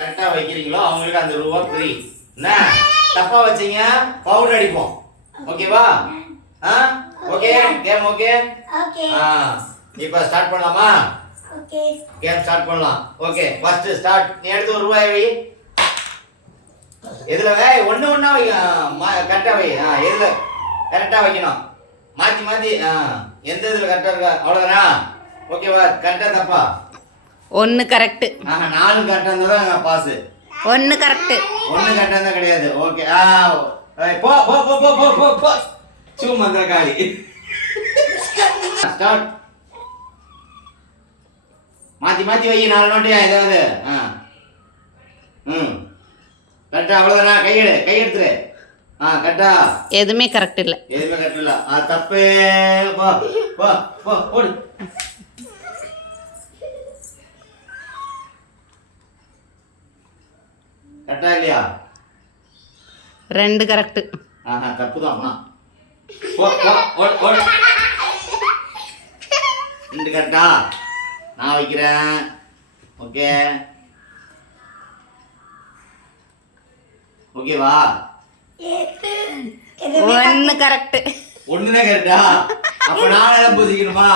கரெக்டா வைக்கிறீங்களோ அவங்களுக்கு அந்த ரூபா ஃப்ரீ. என்ன தப்பா வச்சீங்க பவுடர் அடிப்போம். ஓகேவா? Okay game okay. இப்போ ஸ்டார்ட் பண்ணலாமா? ஓகே கேம் ஸ்டார்ட் பண்ணலாம். Okay first start. நீ எடுத்து ஒரு ரூபாய் வை. எதுல வை? ஒண்ணு ஒண்ணா வை. கரெக்டா வை. எதுல கரெக்டா வைக்கணும். மாத்தி மாத்தி எந்த இதுல கரெக்டா இருக்கா அவ்வளவுதானா? ஓகேவா? கரெக்டா தப்பா? ஒன்னு கரெக்ட். 4 கரெக்டா இருந்தா தான் பாஸ். ஒன்னு கரெக்ட். ஒன்னு கரெக்டா இருந்தா கிடையாது. ஓகே போ போ போ போ போ போ போ சுமந்திரகாளி. ஸ்டார்ட். மாத்தி மாத்தி வை 4 நோட்டு ஏதாவது. கரெக்டா அவ்வளவுதானா? கை எடுத்துரு. கரெக்டா? எதுவுமே கரெக்ட் இல்ல. எதுவுமே கரெக்ட் இல்ல. தப்பு. போ போ போ ஓடு. கரெக்டா இல்லையா? 2 கரெக்ட். தப்பு தான். போ போ ஓடு ஓடு. 2 கரெக்டா? நான் வைக்கிறேன். ஓகே ஓகேவா? 1 கரெக்ட். ஒண்ணுதான் கரெக்டா? அப்ப நான் பூசிக்கணுமா?